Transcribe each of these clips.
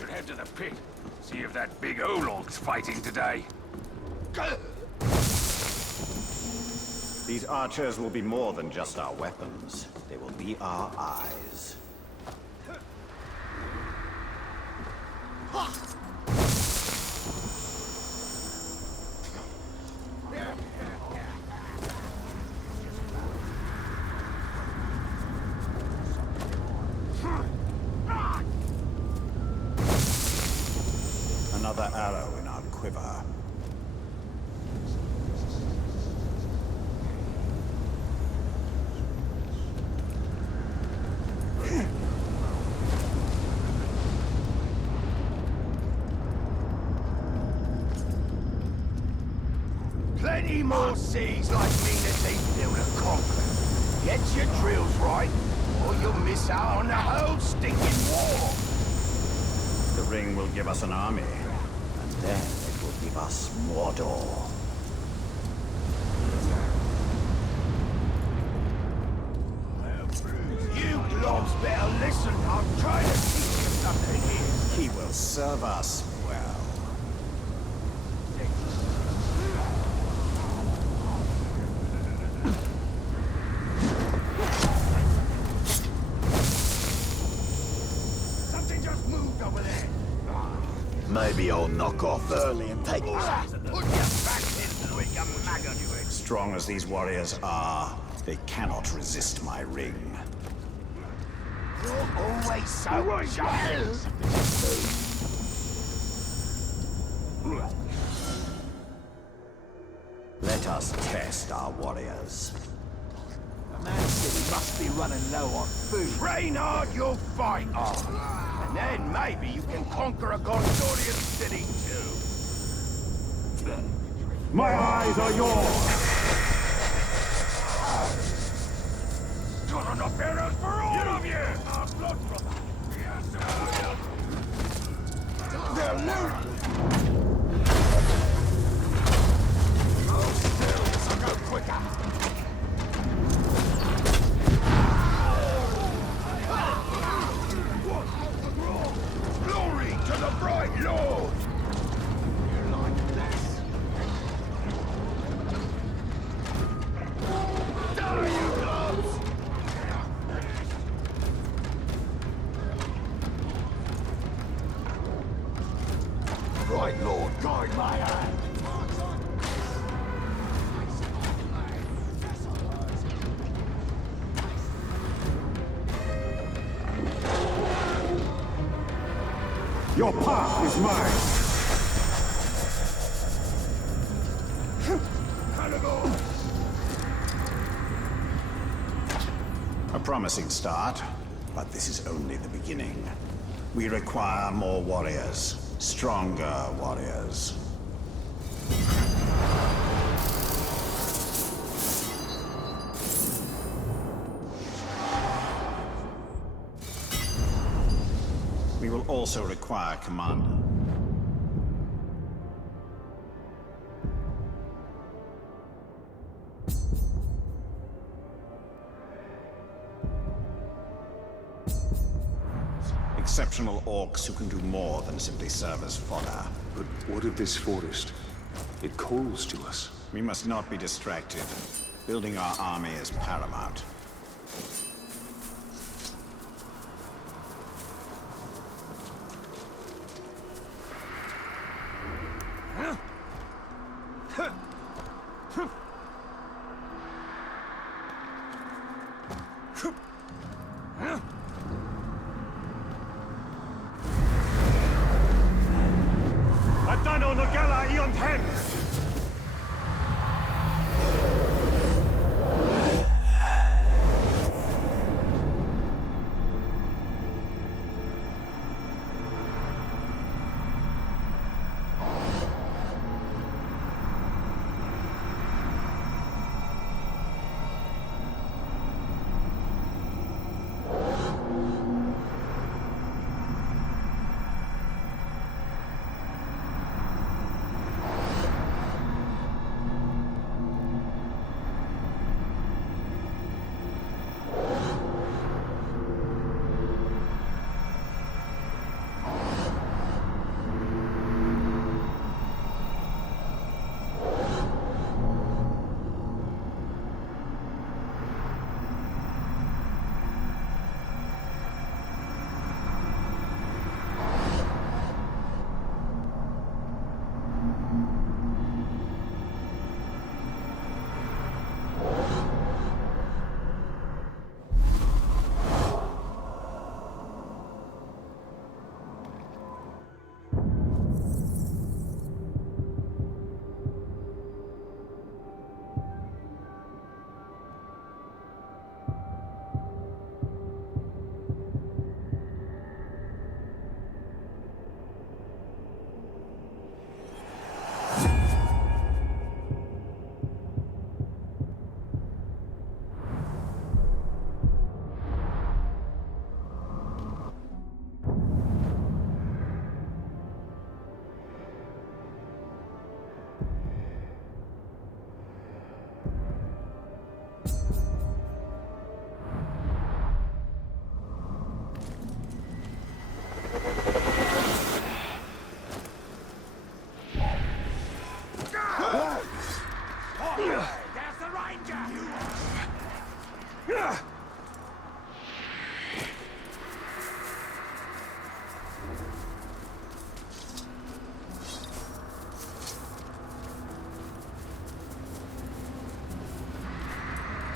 should head to the pit. See if that big Olog's fighting today. These archers will be more than just our weapons. They will be our eyes. Another arrow in our quiver. Plenty more seas like Mina Deephill to conquer. Get your drills right, or you'll miss out on the whole stinking war. The ring will give us an army, and then it will give us Mordor. You globs better listen. I'm trying to teach you something here. He will serve us well. Something just moved over there. Maybe I'll knock off early and take Put your back into it, you maggot, you ex- Strong as these warriors are, they cannot resist my ring. You're always so jealous. Let us test our warriors. The man said he must be running low on food. Train hard, you'll fight hard. And then maybe you can conquer a Gondorian city too. My eyes are yours! Got enough arrows for all of you! Our blood brother! They're loot! Go quicker! Glory to the bright Lord! You're like this. Die, you globs! Right, Lord, guide my hand. Your path is mine! A promising start, but this is only the beginning. We require more warriors, stronger warriors. We will also require a commander. Exceptional orcs who can do more than simply serve as fodder. But what of this forest? It calls to us. We must not be distracted. Building our army is paramount. Adano Nogala Ion Pen! There's the ranger!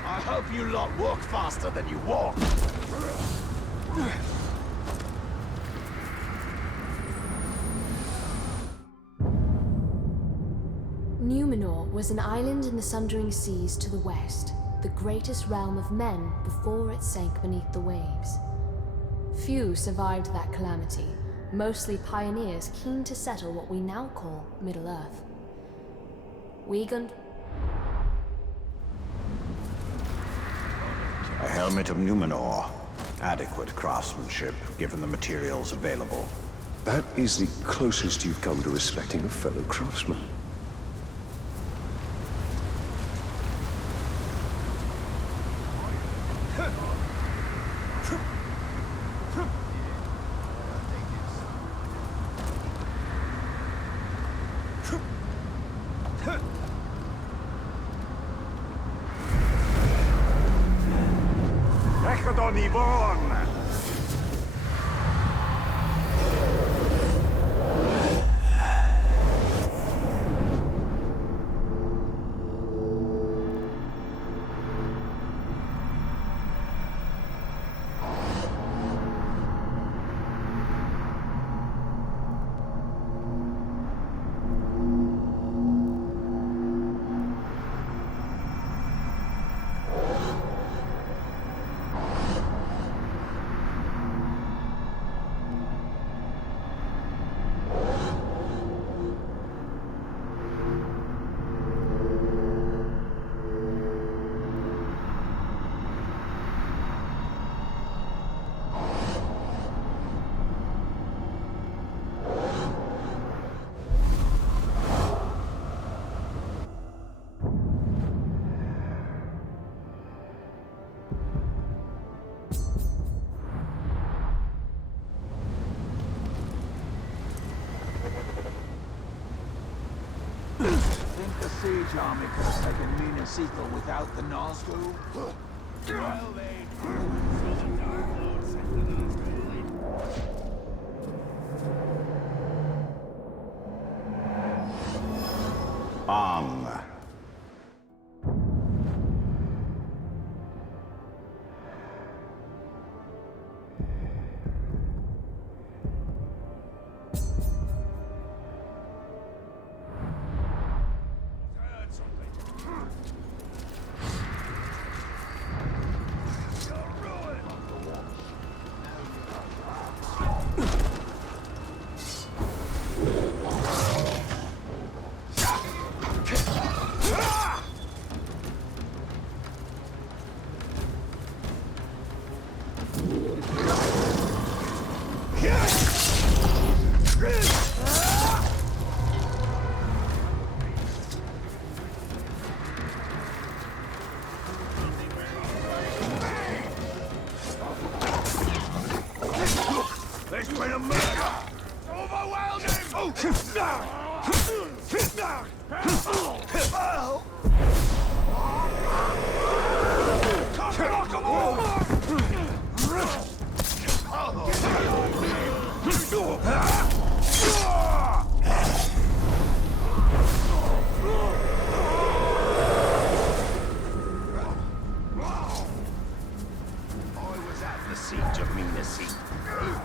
I hope you lot walk faster than you walk. Numenor was an island in the Sundering Seas to the west, the greatest realm of men before it sank beneath the waves. Few survived that calamity, mostly pioneers keen to settle what we now call Middle-earth. Wiegand. A helmet of Numenor. Adequate craftsmanship, given the materials available. That is the closest you've come to respecting a fellow craftsman. Echadon Yvonne! Think the siege army could have taken Minas Ithil without the Nazgûl? Well, Ang. there's been a murder! I was at the siege of Minas Ithil.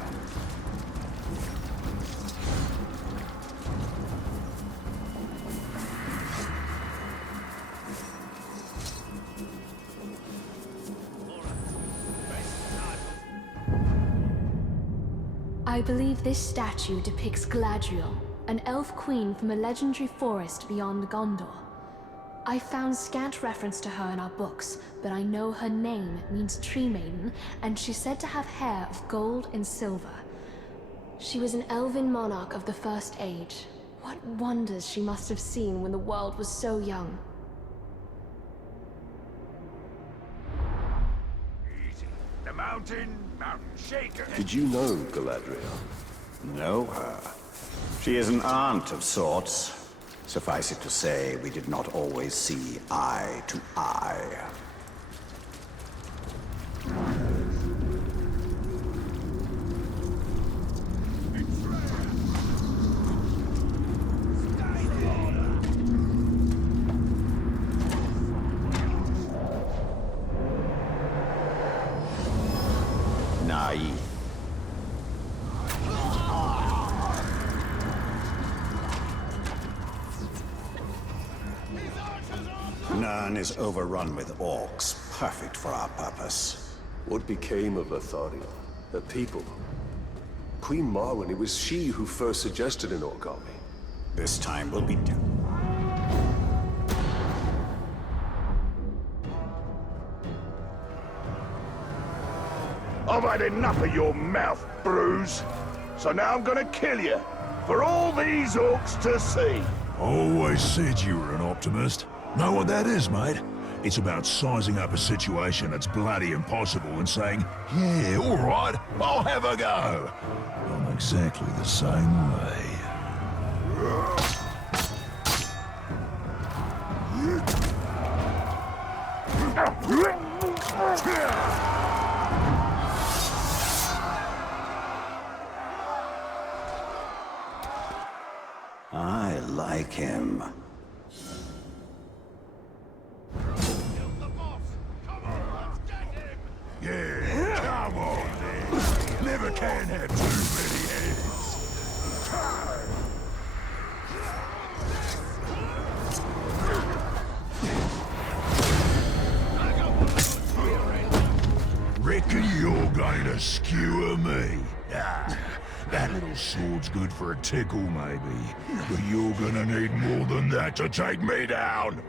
I believe this statue depicts Galadriel, an elf queen from a legendary forest beyond Gondor. I found scant reference to her in our books, but I know her name means Tree Maiden, and she's said to have hair of gold and silver. She was an elven monarch of the First Age. What wonders she must have seen when the world was so young. Mountain Shaker. Did you know Galadriel? Know her. She is an aunt of sorts. Suffice it to say, we did not always see eye to eye. Naive. Nirn is overrun with orcs, perfect for our purpose. What became of Lothariel? Her people? Queen Marwen, it was she who first suggested an orc army. This time will be different. I've had enough of your mouth, Bruise. So now I'm gonna kill you. For all these orcs to see. Always said you were an optimist. Know what that is, mate? It's about sizing up a situation that's bloody impossible and saying, yeah, all right, I'll have a go. I'm exactly the same way. I like him. Yeah, come on then. Never can have too many heads. Reckon you're going to skewer me? Ah, that little sword's good for a tickle, maybe. But you're gonna need more than that to take me down.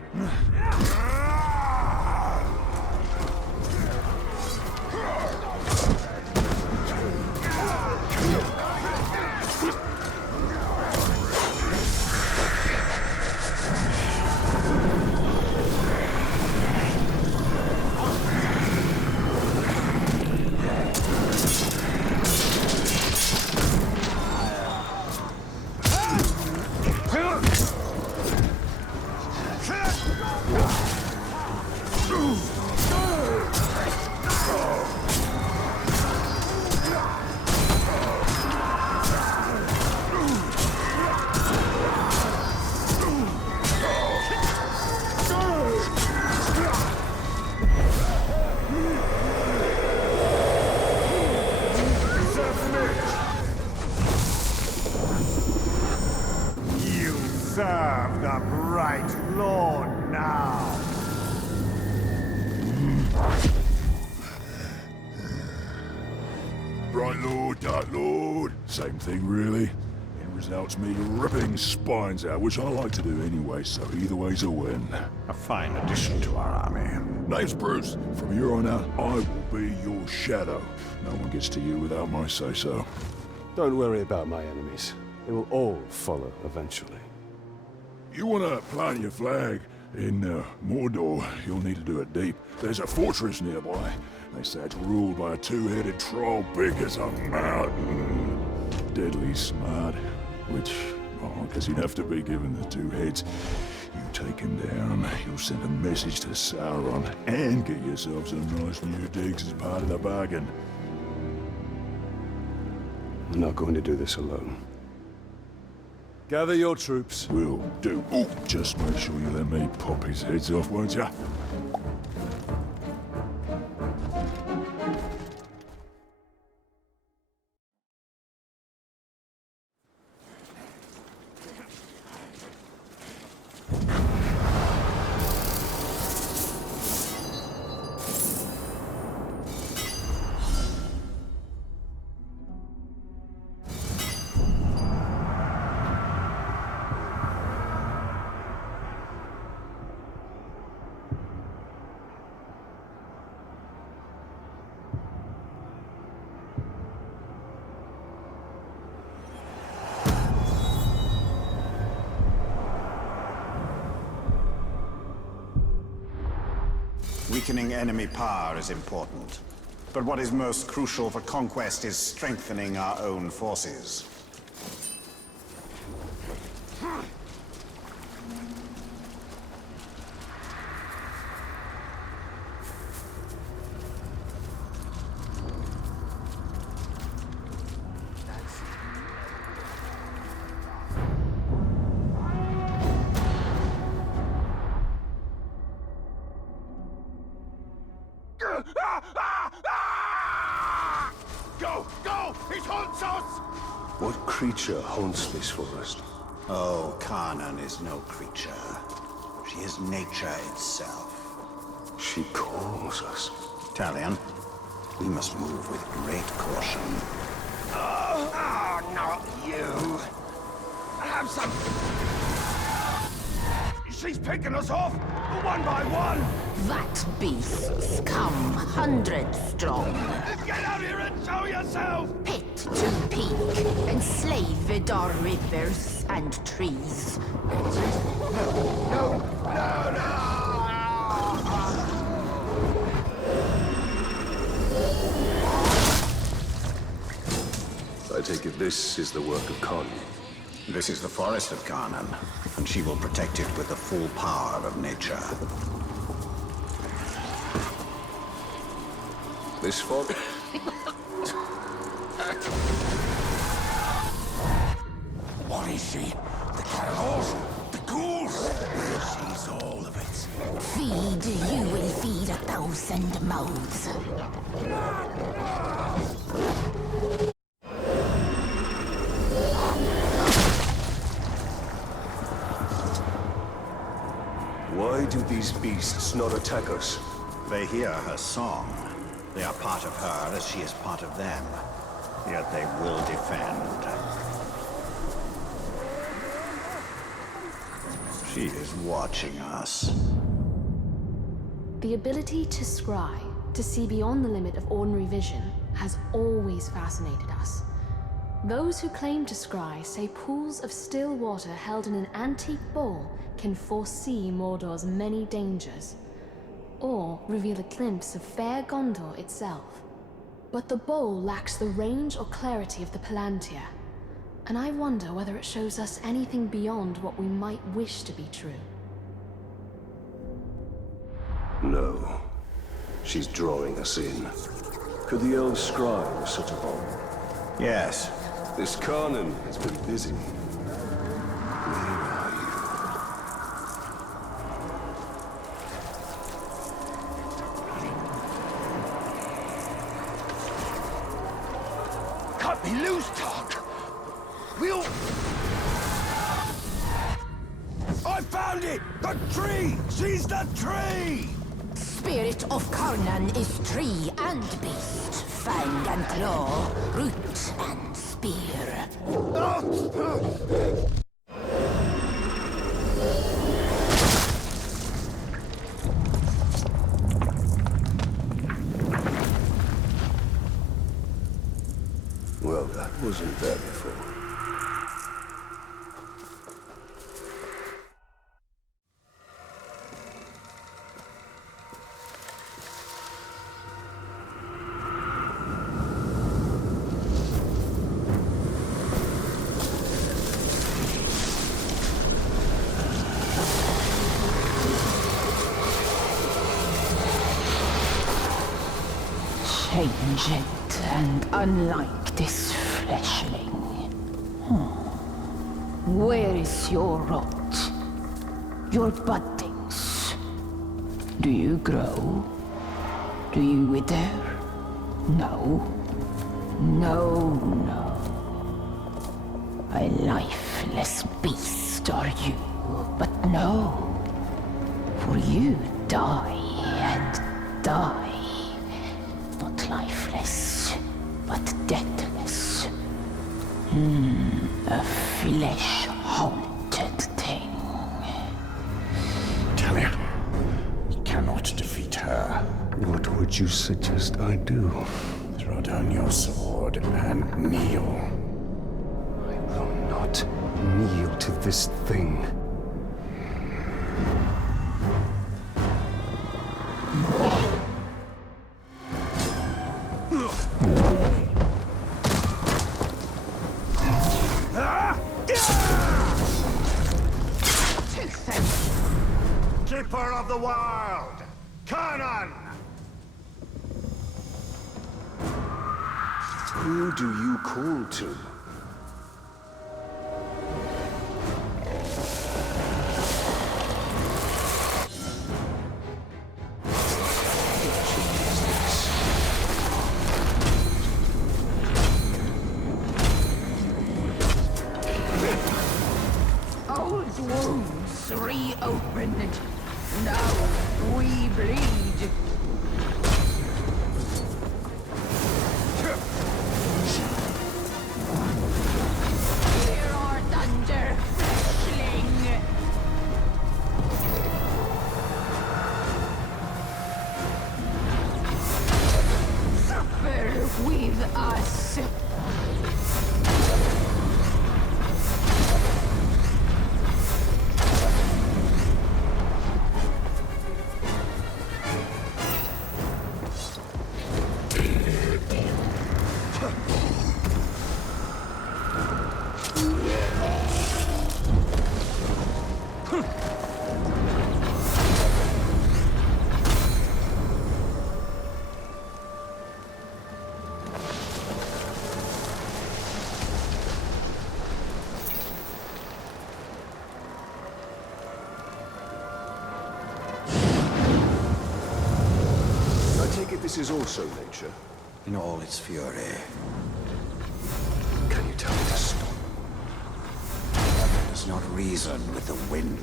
You serve the Bright Lord now. Bright Lord, Dark Lord. Same thing, really. End result's me ripping spines out, which I like to do anyway, so either way's a win. A fine addition to our army. Name's Bruce. From here on out, I will be your shadow. No one gets to you without my say-so. Don't worry about my enemies. They will all follow eventually. You want to plant your flag in Mordor, you'll need to do it deep. There's a fortress nearby. They say it's ruled by a two-headed troll big as a mountain. Deadly smart, which, I guess he'd have to be given the two heads. You take him down, you'll send a message to Sauron, and get yourself some nice new digs as part of the bargain. I'm not going to do this alone. Gather your troops. Will do. Ooh, just make sure you let me pop his heads off, won't ya? Weakening enemy power is important. But what is most crucial for conquest is strengthening our own forces. Go! Go! It haunts us! What creature haunts this forest? Oh, Carnan is no creature. She is nature itself. She calls us. Talion, we must move with great caution. Oh, not you! Have some... She's picking us off, one by one! That beasts come 100 strong. Get out here and show yourself! Pit to peak, enslave Vidar rivers and trees. No! I take it this is the work of Khan. This is the forest of Carnan, and she will protect it with the full power of nature. This fog? What is she? The Caragors? The ghouls? She's all of it. Feed, you will feed 1,000 mouths. Why do these beasts not attack us? They hear her song. They are part of her as she is part of them. Yet they will defend. She is watching us. The ability to scry, to see beyond the limit of ordinary vision, has always fascinated us. Those who claim to scry say pools of still water held in an antique bowl can foresee Mordor's many dangers, or reveal a glimpse of fair Gondor itself. But the bowl lacks the range or clarity of the Palantir, and I wonder whether it shows us anything beyond what we might wish to be true. No. She's drawing us in. Could the elves scry with such a bowl? Yes. This Carnan has been busy. Where are you? Cut me loose, Tark! We'll... I found it! The tree! She's the tree! Spirit of Karnan is tree and beast, fang and claw, root and spear. Well, that wasn't there before. Changed and unlike this fleshling. Where is your rot? Your buddings? Do you grow? Do you wither? No. No, no. A lifeless beast are you, but no. For you die and die. Not lifeless, but deathless. A flesh-haunted thing. Talion, we cannot defeat her. What would you suggest I do? Throw down your sword and kneel. I will not kneel to this thing. the wild! Kanan! Who do you call to? Old wounds reopened. Now we bleed. Hear our thunder, fling. Suffer with us. This is also nature. In all its fury, Can you tell me to stop? does not reason with the wind.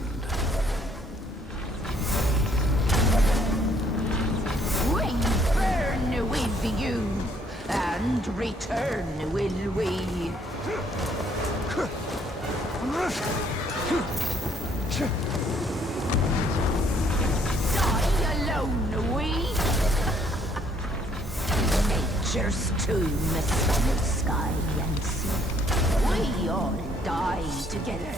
We burn with you, and return will we. Die alone, we. Nature's tomb, sun, sky, and sea. We all die together.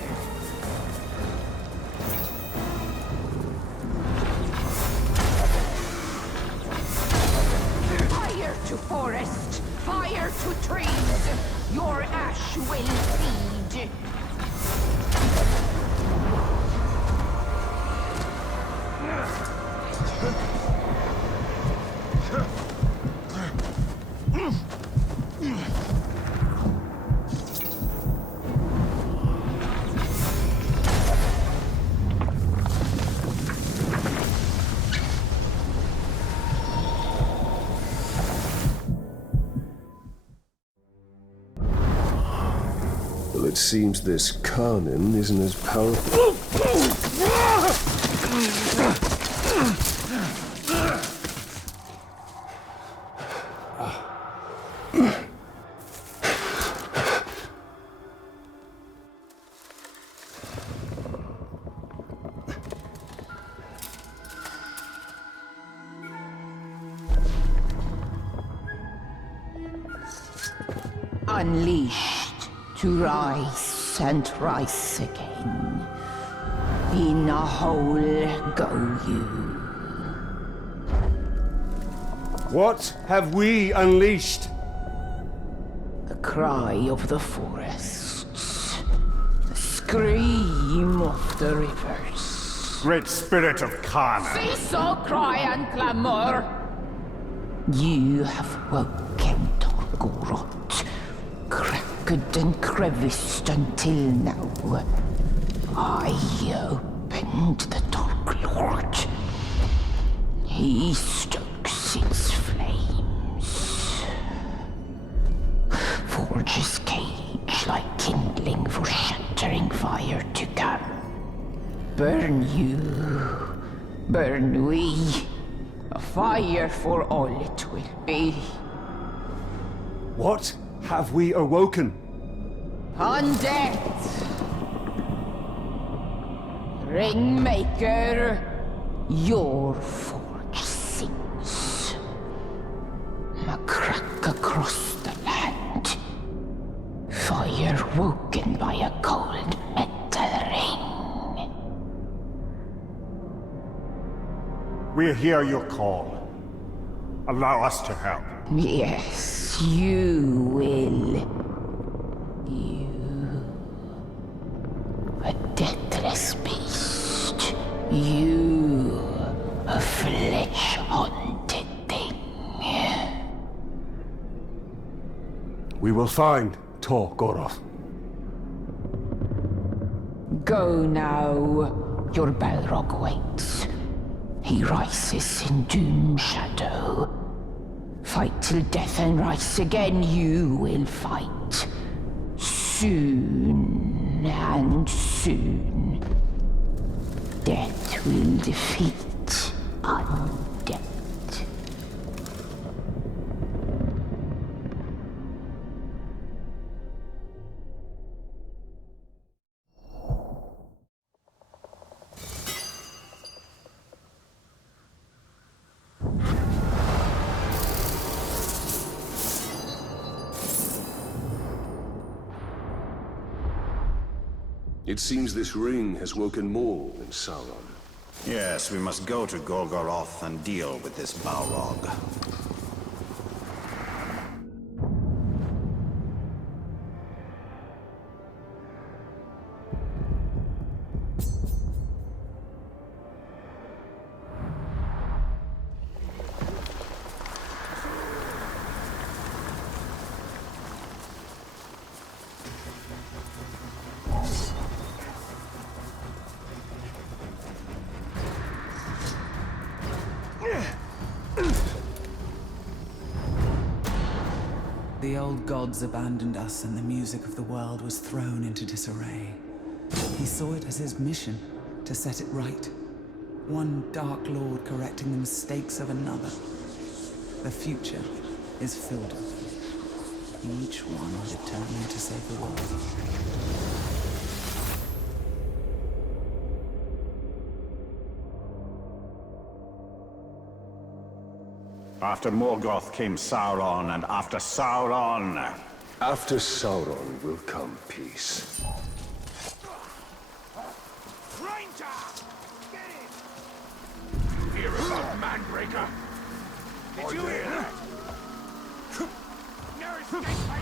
Fire to forest, fire to trees. Your ash will feed. Well, it seems this Kanin isn't as powerful. Unleashed to rise and rise again. In a hole go you. What have we unleashed? The cry of the forests. The scream of the rivers. Great spirit of Kanan! Cease all cry and clamor! You have woken Torgorot, cracked and creviced until now. I opened the Dark Lord. He stokes its flames. Forges cage like kindling for shattering fire to come. Burn you, burn we. A fire for all it will be. What have we awoken? Undead! Ringmaker, your forge sings. A crack across the land. Fire woken by a cold metal ring. We hear your call. Allow us to help. Yes, you will. You. A deathless beast. You. We will find Tor Goroth. Go now. Your Balrog waits. He rises in Doom Shadow. Fight till death and rise again, you will fight. Soon and soon. Death will defeat undead. It seems this ring has woken more than Sauron. Yes, we must go to Gorgoroth and deal with this Balrog. The old gods abandoned us and the music of the world was thrown into disarray. He saw it as his mission to set it right. One Dark Lord correcting the mistakes of another. The future is filled with them. Each one determined to save the world. After Morgoth came Sauron, and after Sauron... After Sauron will come peace. Ranger! Get in! Hear about Manbreaker? Did you hear that? No escape for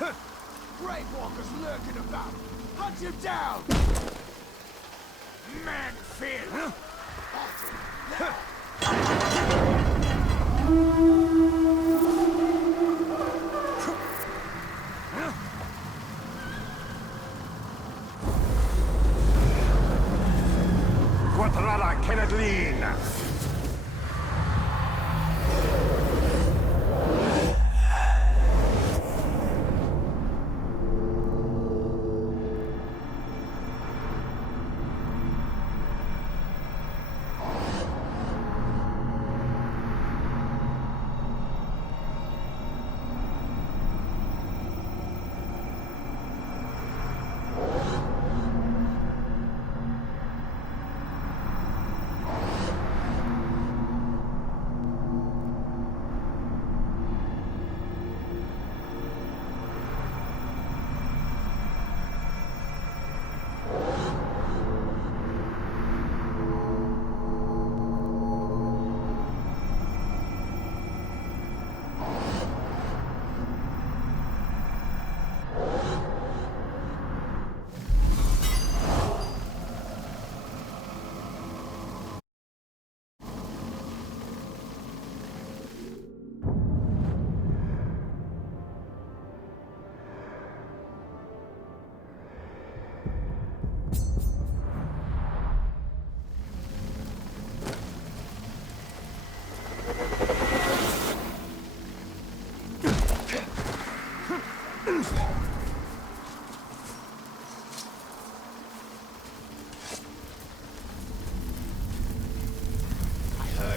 you! Grave Walker's lurking about! Hunt him down! Man fear! Quadrara Kenedlin!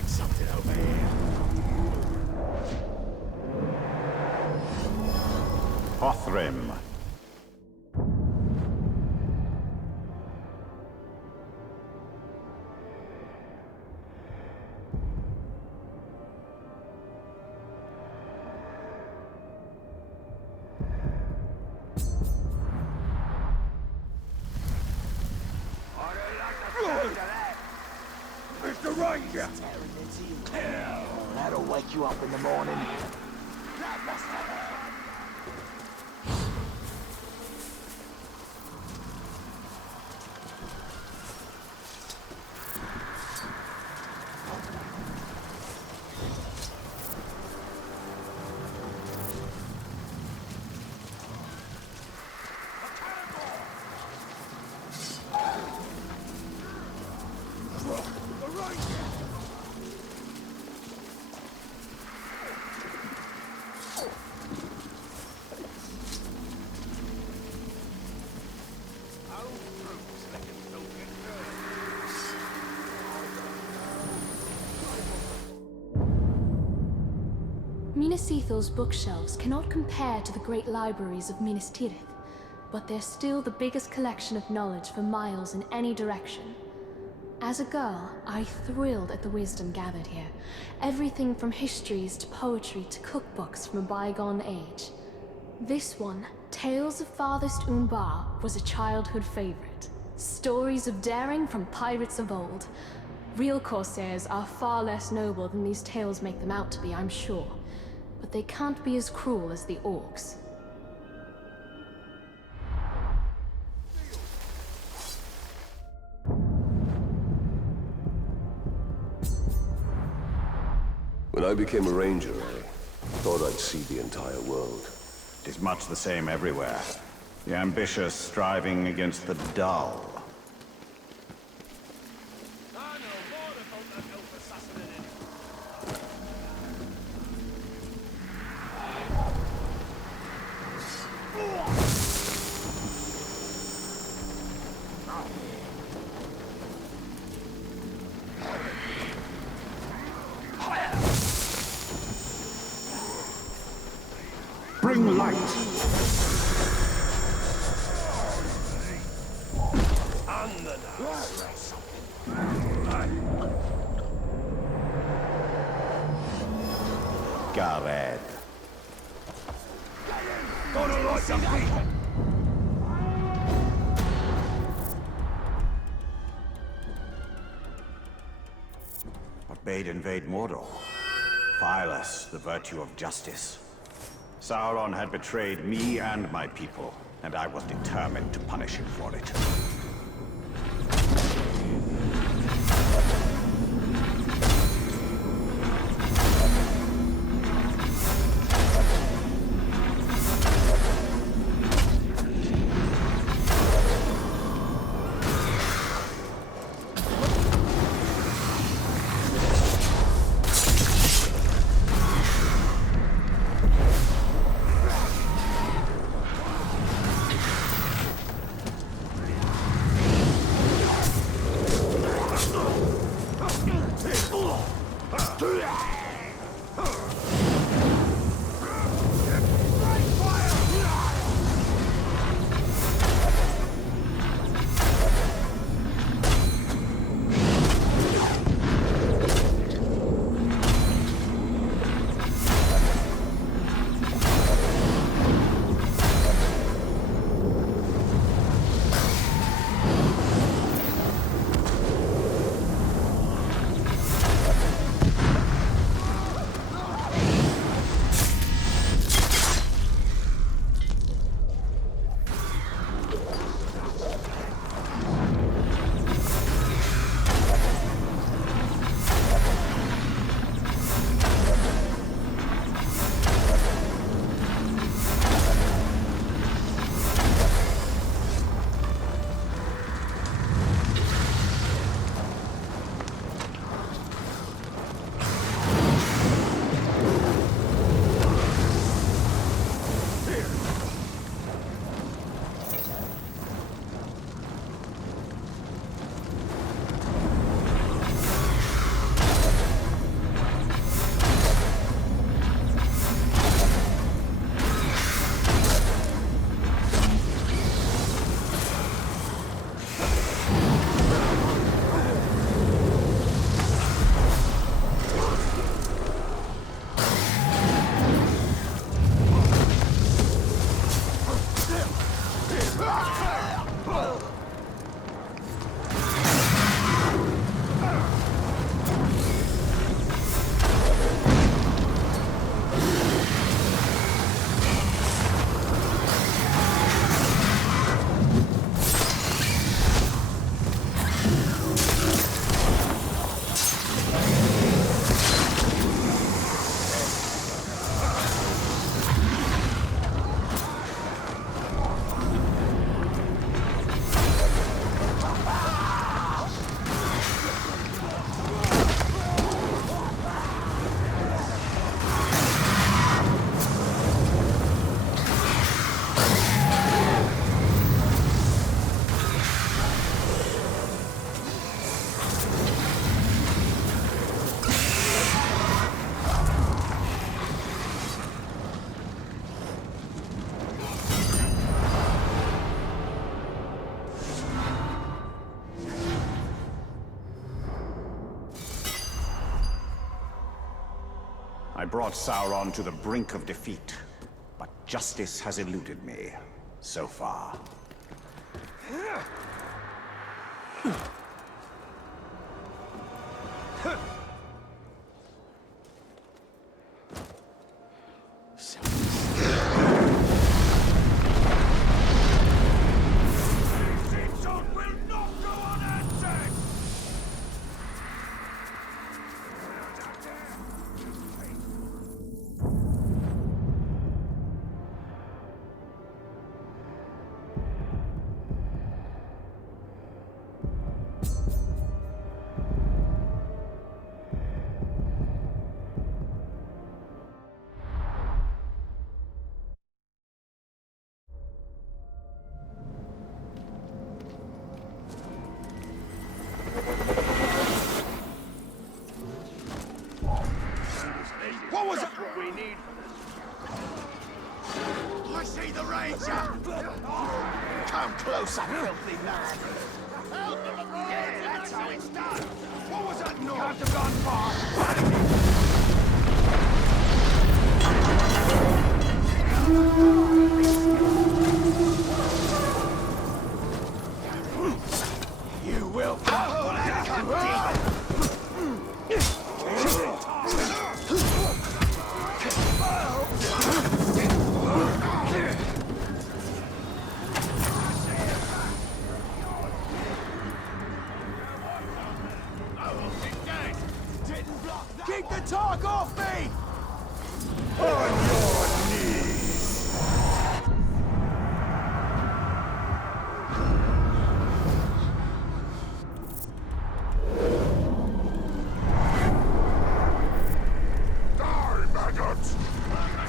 Something over here. Othrim. Mr. Ranger! That'll wake you up in the morning. Minas Ithil's bookshelves cannot compare to the great libraries of Minas Tirith, but they're still the biggest collection of knowledge for miles in any direction. As a girl, I thrilled at the wisdom gathered here. Everything from histories to poetry to cookbooks from a bygone age. This one, Tales of Farthest Umbar, was a childhood favorite. Stories of daring from pirates of old. Real corsairs are far less noble than these tales make them out to be, I'm sure. But they can't be as cruel as the orcs. When I became a ranger, I thought I'd see the entire world. It is much the same everywhere. The ambitious striving against the dull. Bring light. Gareth. Gonna like some people. What bade invade Mordor? Fireless, the virtue of justice. Sauron had betrayed me and my people, and I was determined to punish him for it. I brought Sauron to the brink of defeat, but justice has eluded me, so far. What was it? We need. I see the Ranger! Come closer, filthy man! Yeah, that's how it's done! What was that noise? Can't have gone far! You will follow that Keep the talk off me! On your knees! Die, maggots!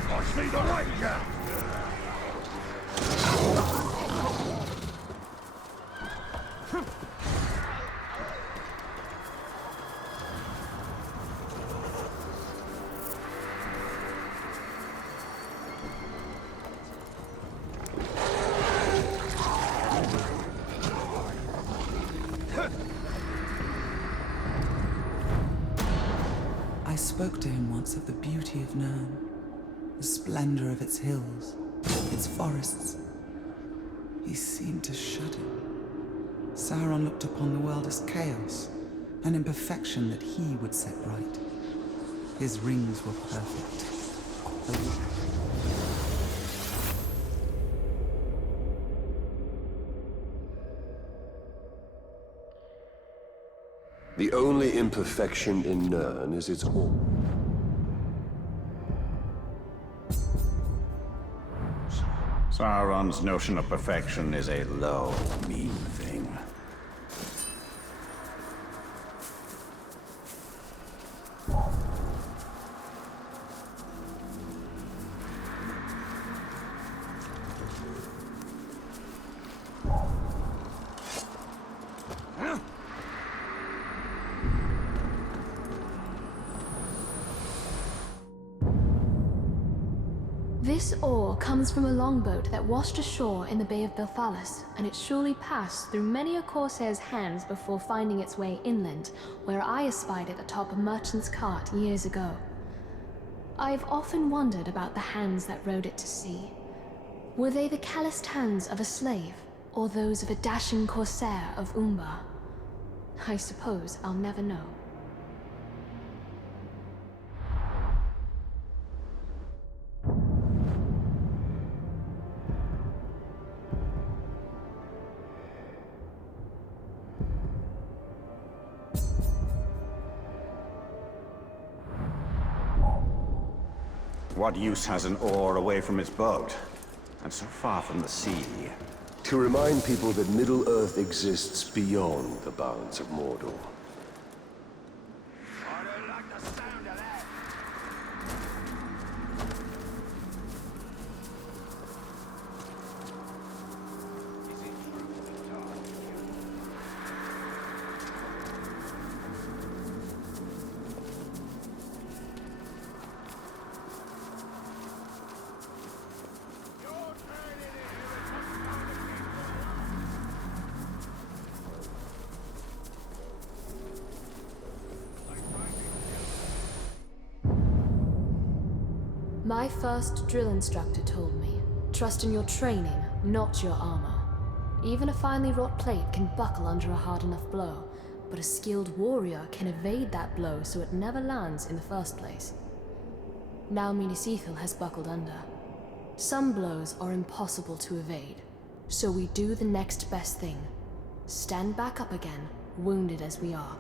Watch me the Ranger! I spoke to him once of the beauty of Nirn, the splendor of its hills, its forests. He seemed to shudder. Sauron looked upon the world as chaos, an imperfection that he would set right. His rings were perfect. The only imperfection in Nirn is its awe. Sauron's notion of perfection is a low, mean thing. This ore comes from a longboat that washed ashore in the Bay of Belfalis, and it surely passed through many a corsair's hands before finding its way inland, where I espied it atop a merchant's cart years ago. I've often wondered about the hands that rowed it to sea. Were they the calloused hands of a slave, or those of a dashing corsair of Umbar? I suppose I'll never know. What use has an oar away from its boat, and so far from the sea? To remind people that Middle-earth exists beyond the bounds of Mordor. I don't like the sound of that. My first drill instructor told me, trust in your training, not your armor. Even a finely wrought plate can buckle under a hard enough blow, but a skilled warrior can evade that blow so it never lands in the first place. Now Minas Ithil has buckled under. Some blows are impossible to evade, so we do the next best thing. Stand back up again, wounded as we are.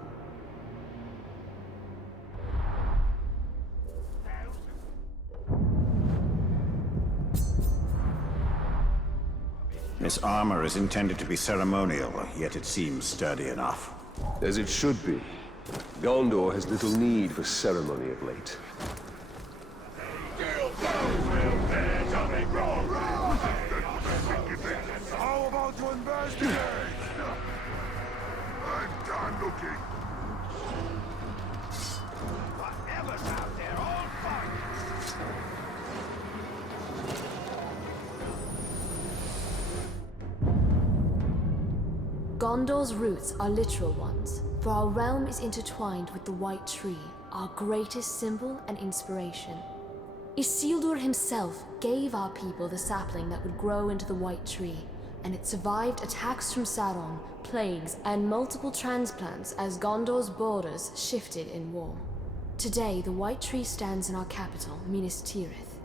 This armor is intended to be ceremonial, yet it seems sturdy enough. As it should be. Gondor has little need for ceremony of late. How about to investigate? I'm done looking. Whatever's out there, all fine. Gondor's roots are literal ones, for our realm is intertwined with the White Tree, our greatest symbol and inspiration. Isildur himself gave our people the sapling that would grow into the White Tree, and it survived attacks from Sauron, plagues, and multiple transplants as Gondor's borders shifted in war. Today, the White Tree stands in our capital, Minas Tirith,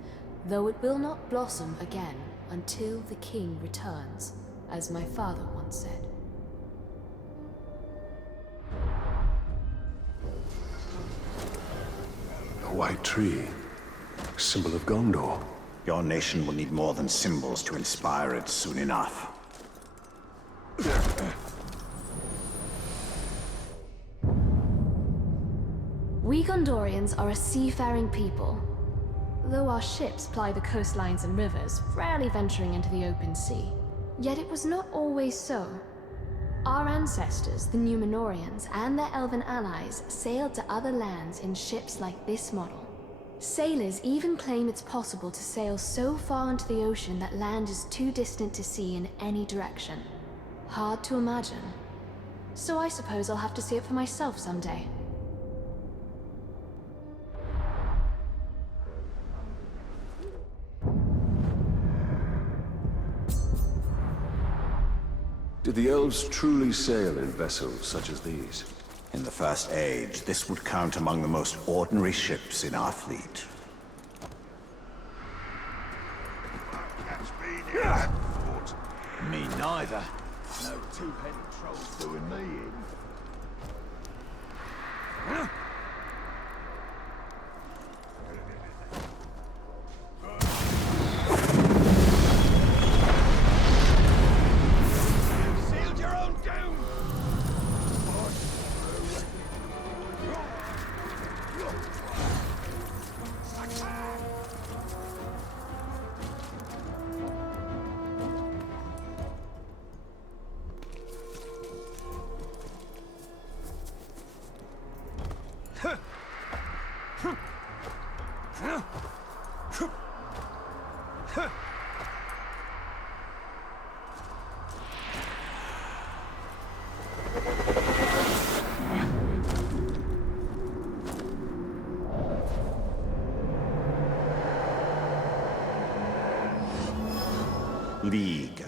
though it will not blossom again until the king returns, as my father once said. A white tree. Symbol of Gondor. Your nation will need more than symbols to inspire it soon enough. We Gondorians are a seafaring people. Though our ships ply the coastlines and rivers, rarely venturing into the open sea. Yet it was not always so. Our ancestors, the Númenóreans, and their elven allies sailed to other lands in ships like this model. Sailors even claim it's possible to sail so far into the ocean that land is too distant to see in any direction. Hard to imagine. So I suppose I'll have to see it for myself someday. Did the elves truly sail in vessels such as these? In the First Age, this would count among the most ordinary ships in our fleet. Me neither. No two-headed trolls doing me in. Sealed your own doom! League.